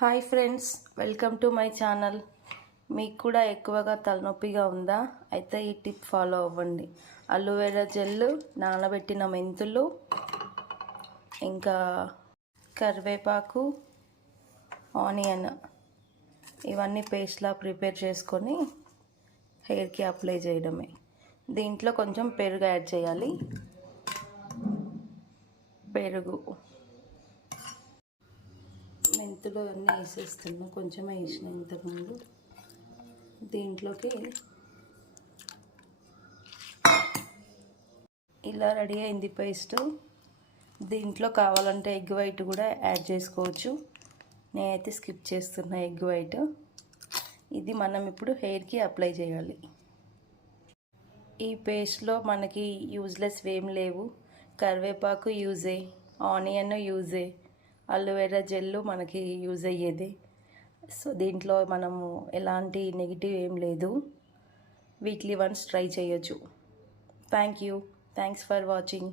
Hi friends, welcome to my channel. మీకు కూడా ఎక్కువగా తలనొప్పిగా ఉందా? అయితే ఈ టిప్ ఫాలో అవ్వండి. అలోవెరా జెల్, నానబెట్టిన మెంతులు, ఇంకా కరివేపాకు, ఆనియన్, ఇవన్నీ పేస్ట్లా ప్రిపేర్ చేసుకొని హెయిర్కి అప్లై చేయడమే. దీంట్లో కొంచెం పెరుగు యాడ్ చేయాలి. పెరుగు, మెంతులు అన్నీ వేసేస్తున్నా, కొంచెమే వేసిన ఇంతకుముందు. దీంట్లోకి ఇలా రెడీ అయింది పేస్ట్. దీంట్లో కావాలంటే ఎగ్ వైట్ కూడా యాడ్ చేసుకోవచ్చు. నేనైతే స్కిప్ చేస్తున్నా ఎగ్ వైట్. ఇది మనం ఇప్పుడు హెయిర్కి అప్లై చేయాలి. ఈ పేస్ట్లో మనకి యూజ్లెస్ ఏం లేవు. కరివేపాకు యూజే, ఆనియన్ యూజే, అలోవెరా జెల్ మనకి యూజ్ అయ్యేది. సో దీంట్లో మనము ఎలాంటి నెగిటివ్ ఏం లేదు. వీక్లీ వన్స్ ట్రై చేయొచ్చు. Thanks for watching.